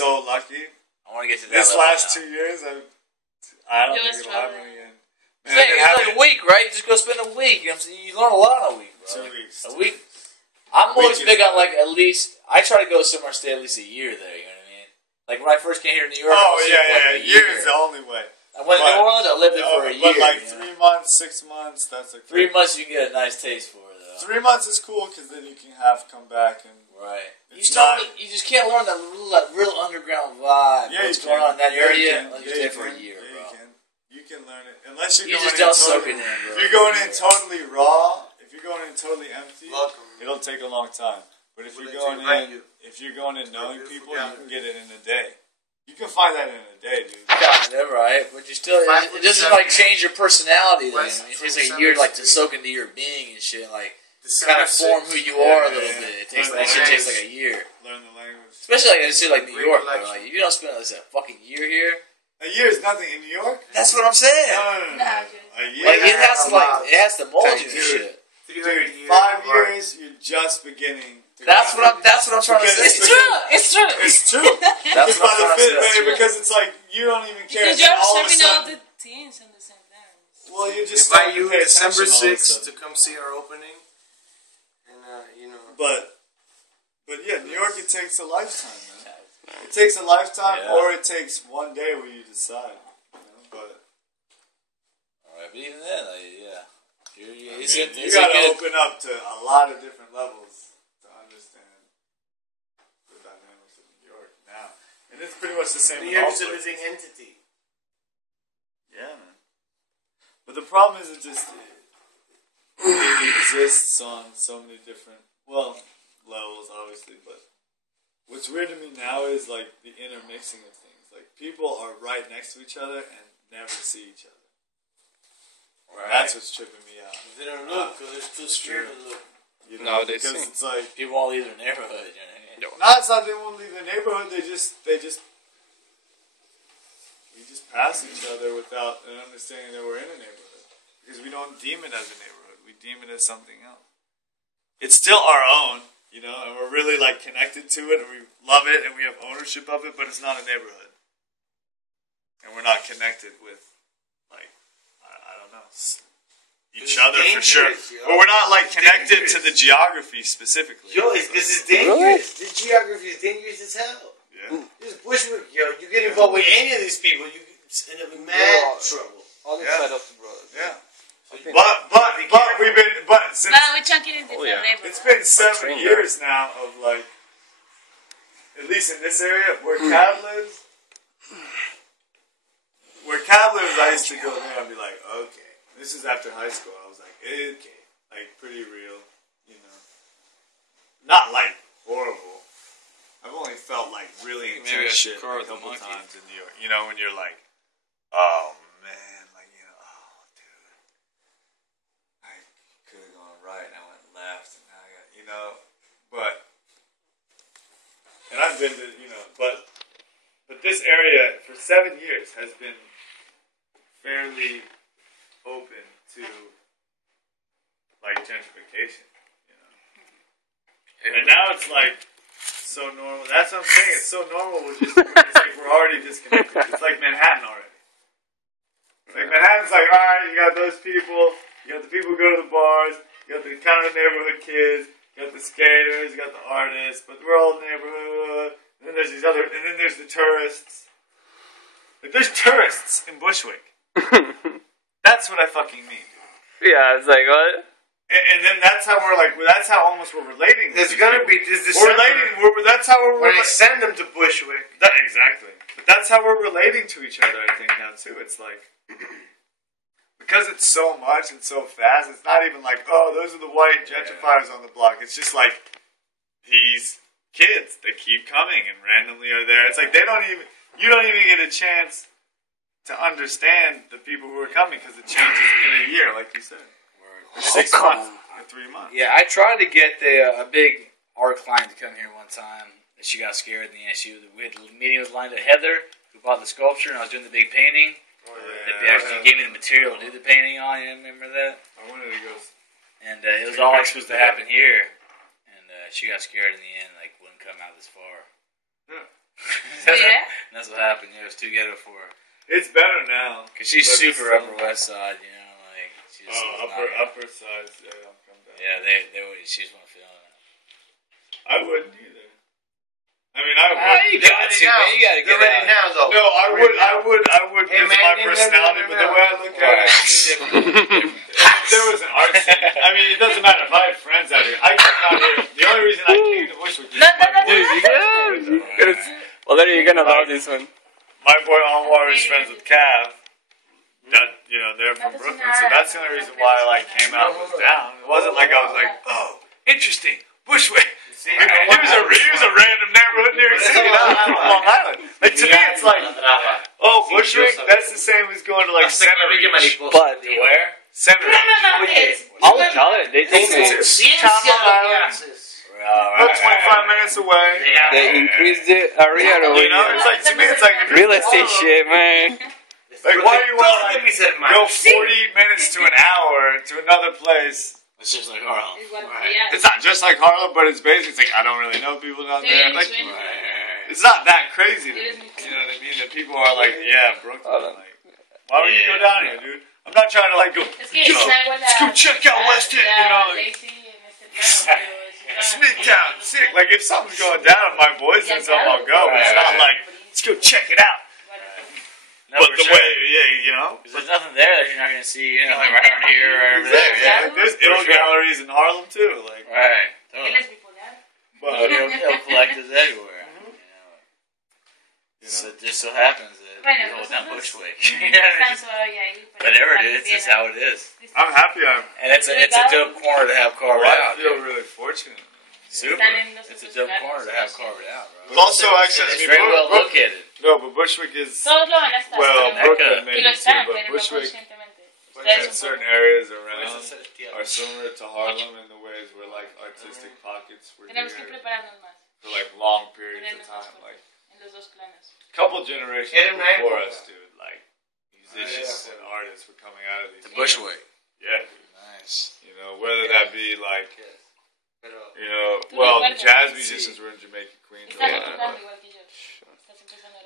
so lucky. I want to get to that. This last 2 years, I don't think it'll happen again. Man, it's like a week, right? You just go spend a week. You know what I'm saying? You learn a lot in a week, bro. 2 weeks. A week. I'm always big on, like, at least... I try to go somewhere and stay at least a year there, you know what I mean? Like, when I first came here to New York... A year is the only way. I went to New Orleans, I lived there for a year. But, like, 3 months, 6 months, that's okay. 3 months, you can get a nice taste for it, though. 3 months is cool, because then you can come back and... Right. You just can't learn that real underground vibe. Yeah, what's going on in that area unless you stay for a year, bro. You can learn it. Unless you're you going just in don't soak it in, bro. If you're going in totally raw, if you're going in totally empty, it'll take a long time. But if you're going in knowing people, you can get it in a day. You can find that in a day, dude. Kind of, right? But you still, it doesn't like change your personality. Then it takes like a year like to soak into your being and shit, like kind of form who you are a little bit. It takes that shit takes like a year. Learn the language, especially like I say, like New York, bro. Like if you don't spend like a fucking year here. A year is nothing in New York. That's what I'm saying. No. A year. Like it has to mold you and shit. Dude, 5 years, you're just beginning. That's what I'm trying to say. It's true. That's what I'm trying to say. Because it's like you don't even care. Because you're serving all the teens on the same time. Well, you just invite you December 6th to come see our opening, and But yeah, New York, it takes a lifetime, man. It takes a lifetime, or it takes one day where you decide. But alright, but even then, you gotta open up to a lot of different levels to understand the dynamics of New York now, and it's pretty much the same. New York is a living entity. Yeah, man. But the problem is, it exists on so many different levels, obviously. But what's weird to me now is like the intermixing of things. Like people are right next to each other and never see each other. Right. That's what's tripping me out. They don't look because they're too scared to look. Because it's like people won't leave their neighborhood. It's not they won't leave their neighborhood. We just pass each other without an understanding that we're in a neighborhood, because we don't deem it as a neighborhood. We deem it as something else. It's still our own, and we're really like connected to it, and we love it, and we have ownership of it. But it's not a neighborhood, and we're not connected with each other for sure. But we're not like connected to the geography specifically. Yo, because it's dangerous. The geography is dangerous as hell. Yeah. This Bushwick, you get involved with any of these people, you end up in mad trouble. On the side of the brothers. Yeah. But since we're chunking in different neighborhoods. It's been 7 years now of like, at least in this area where Cav lives. I used to go there and be like, okay. This is after high school. I was like, okay, like pretty real, Not like horrible. I've only felt like really intense shit a couple times in New York. When you're like, oh man, like dude, I could have gone right and I went left, and now I got, and I've been to, but this area for 7 years has been fairly open to like gentrification, and now it's like so normal. That's what I'm saying. It's so normal. It's like we're already disconnected. It's like Manhattan already. Like Manhattan's like, all right, you got those people. You got the people who go to the bars. You got the kind of neighborhood kids. You got the skaters. You got the artists. But we're all neighborhood. And then there's these other. And then there's the tourists. Like there's tourists in Bushwick. That's what I fucking mean, dude. Yeah, it's like, what? And then that's how we're like, that's how almost we're relating. There's gonna be this. We're relating. That's how we're. When I send them to Bushwick. Exactly. But that's how we're relating to each other. I think now too. It's like because it's so much and so fast. It's not even like, oh, those are the white gentrifiers on the block. It's just like these kids that keep coming and randomly are there. It's like you don't even get a chance to understand the people who are coming because it changes in a year, like you said. Or 6 months, or 3 months. Yeah, I tried to get a big art client to come here one time, and she got scared in the end. We had a meeting with Linda Heather, who bought the sculpture, and I was doing the big painting. They actually gave me the material to do the painting on. You remember that? I wanted to go. And it was all supposed to happen here, and she got scared in the end. Like wouldn't come out this far. Yeah. Yeah. That's what happened. Yeah, it was too ghetto for her. It's better now. Cause she's But it's super still- Upper West Side, you know, like she just was not- upper sides. Yeah, don't come down. Yeah, she just wasn't feeling it. I wouldn't either. I mean, I would. You got to, man. You got to You're get ready out. now, though. No, I would Hey, because man, of my no, personality, no, but no, the way I look at it, it's different. If there was an art scene. I mean, it doesn't matter if I had friends out here. I came out here. The only reason I came to Bushwick is Well, then you're gonna love this one. my boy Anwar is friends with Cav. That they're from Brooklyn, so that's the only reason why I like came out and was down. It wasn't like I was like, oh, interesting, Bushwick. He was a random neighborhood near City, from Long Island. Like to me, it's like, oh, Bushwick. That's the same as going to like Center Reach. But Where? Center Reach. I'll tell it. They take me. About 25 minutes away. They increased the area over You know, here. it's like to me, it's like Real estate shit, man. Like, why do you want to go 40 minutes to an hour to another place? It's just like Harlem. It's not just like Harlem, but it's basically, it's like, I don't really know people down there. Like, it's not that crazy to me. You know what I mean? That people are like, yeah, Brooklyn. Like, why would you go down here, dude? I'm not trying to like go, let's go check out West End, you know? Like, Smithtown, sick. Like, if something's going down, my boys and something, I'll go. But it's not like, let's go check it out. No, But the sure. way, you know? There's nothing there that you're not going to see, you know, like right around here or over there. Yeah, Yeah. there's ill galleries in Harlem, too. Like, Right. Totally. but, It'll collect us everywhere. So it just so happens that we hold down Bushwick. Whatever it is, it's how it is. I'm happy And it's a dope corner to have carved I out. feel really fortunate. Super. It's a dope corner to have carved out, bro. It's also actually, It's very well located. No, but Bushwick is, Todos lo van a estar. well, Mecca. Brooklyn Y maybe lo too, están, but pero no Bushwick conscientemente. and Ustedes certain un areas around are similar to Harlem in the ways where like artistic pockets were Tenemos que here prepararnos más. for like long periods of Ponernos más time. Like fuertes en los dos planos. a couple generations Get him right. before us, dude. Like musicians and artists were coming out of these. The Bushwick. Yeah, dude. Nice. You know, whether that be like, you know, well, jazz musicians were in Jamaica, Queens, Estás all that, tocando but- igual que yo. Estás empezando a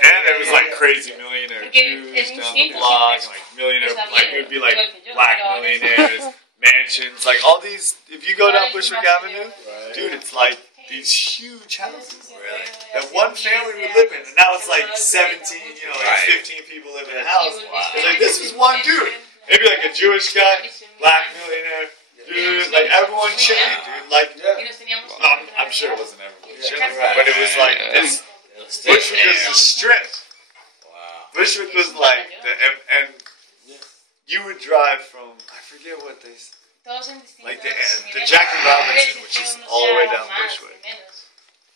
and there was like crazy millionaire Porque Jews es down the instinto block, siempre like millionaire, es like it would be like igual que yo, black pero ahora millionaires, mansions, like all these. If you go down Bushwick Avenue, Right. dude, it's like these huge houses Really? that one family would live in, and now it's like 17, you know, like Right. 15 people live in a house. It's like this is one dude, maybe like a Jewish guy, black millionaire, dude, like everyone chilling, dude, like. I'm sure it wasn't everyone chilling, but it was like this. Bushwick was the strip. Wow. Bushwick was like and you would drive from, I forget what they, like the Jackie Robinson, which is all the way down Bushwick.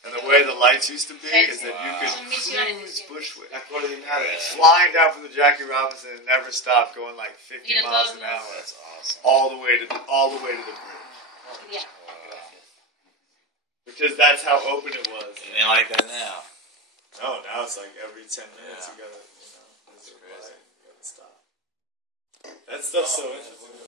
And the way the lights used to be is that you could cruise Bushwick, flying down from the Jackie Robinson and never stop, going like 50 miles an hour, That's awesome. all the way to the bridge. Because that's how open it was. It ain't like that now. No, now it's like every 10 minutes Yeah. you gotta, there's a light, you gotta stop. That stuff's so interesting.